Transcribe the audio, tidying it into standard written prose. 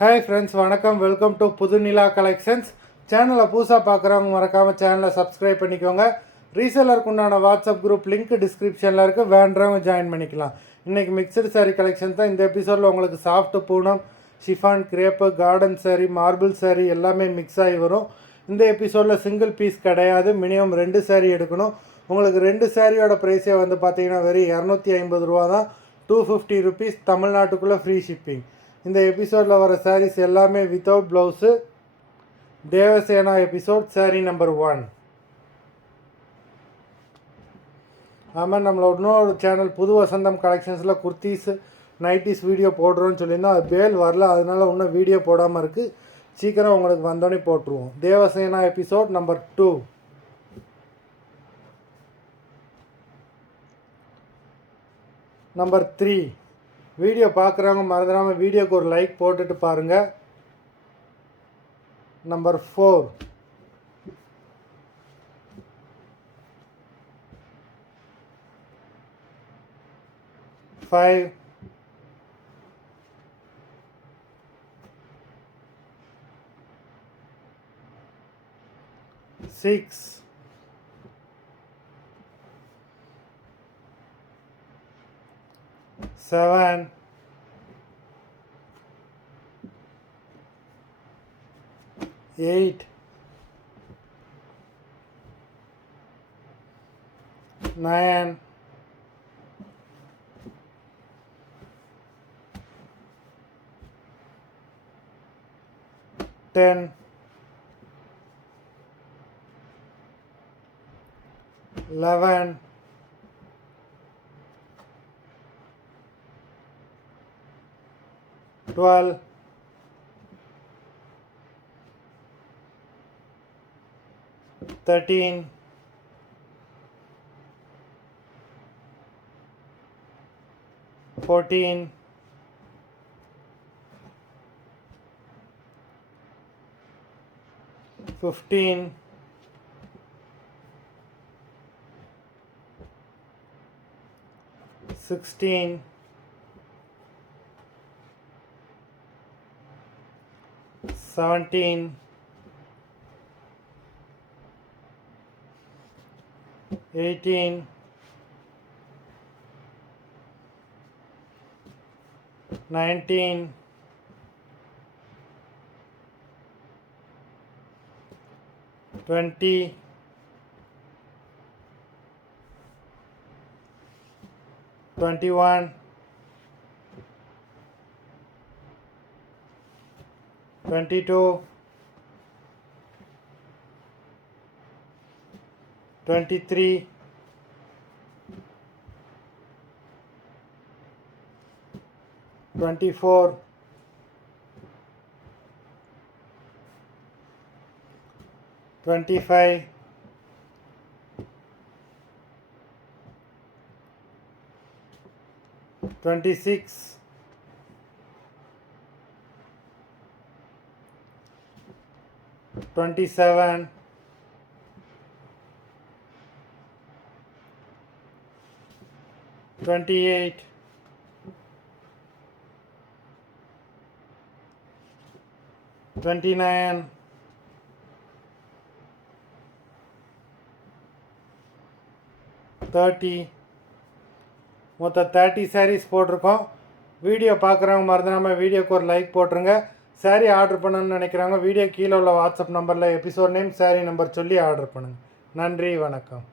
Hi friends, வணக்கம். Welcome to புது நிலா கலெக்ஷன்ஸ். சேனலை புதுசாக பார்க்குறவங்க மறக்காமல் சேனலை சப்ஸ்கிரைப் பண்ணிக்கோங்க. ரீசேலருக்கு உண்டான வாட்ஸ்அப் குரூப் லிங்க் டிஸ்கிரிப்ஷனில் இருக்குது, வேண்டவங்க ஜாயின் பண்ணிக்கலாம். இன்றைக்கி மிக்சடு சாரீ கலெக்ஷன் தான். இந்த எபிசோடில் உங்களுக்கு சாஃப்ட் Poonam, chiffon, crepe, garden sari, மார்பிள் சாரீ எல்லாமே மிக்ஸ் ஆகி வரும். இந்த எபிசோடில் சிங்கிள் பீஸ் கிடையாது, மினிமம் 2 சாரீ எடுக்கணும். உங்களுக்கு 2 சாரியோட ப்ரைஸே வந்து பார்த்தீங்கன்னா வெறும் 250 ரூபா தான். 250 ருபீஸ், தமிழ்நாட்டுக்குள்ளே ஃப்ரீ ஷிப்பிங். இந்த எபிசோடில் வர சாரீஸ் எல்லாமே வித்தவுட் ப்ளவுஸு. தேவசேனா எபிசோட் சாரீ நம்பர் 1. ஆமாம், நம்மளோட இன்னொரு சேனல் புது வசந்தம் கலெக்ஷன்ஸில் குர்த்தீஸ், நைட்டிஸ் வீடியோ போடுறோன்னு சொல்லியிருந்தோம். அது பேல் வரல, அதனால் இன்னும் வீடியோ போடாமல் இருக்குது. சீக்கிரம் உங்களுக்கு வந்தோடனே போட்டுருவோம். Devasena episode number 2. நம்பர் 3. வீடியோ பார்க்குறவங்க மறந்துடாமல் வீடியோக்கு ஒரு லைக் போட்டுட்டு பாருங்கள். நம்பர் 4. Five, 6, 7, 8, 9, 10, 11, 12, 13, 14, 15, 16, 17, 18, 19, 20, 21, 22, 23, 24, 25, 26, 27, 28, 29, 30. மொத்தம் 30 சாரீஸ் போட்டிருக்கோம். வீடியோ பார்க்குறவங்க மறந்துடாமல் வீடியோக்கு ஒரு லைக் போட்டுருங்க. சாரீ ஆர்டர் பண்ணணும்னு நினைக்கிறாங்க, வீடியோ கீழே உள்ள வாட்ஸ்அப் நம்பரில் எபிசோட் நேம், சாரீ நம்பர் சொல்லி ஆர்டர் பண்ணுங்கள். நன்றி, வணக்கம்.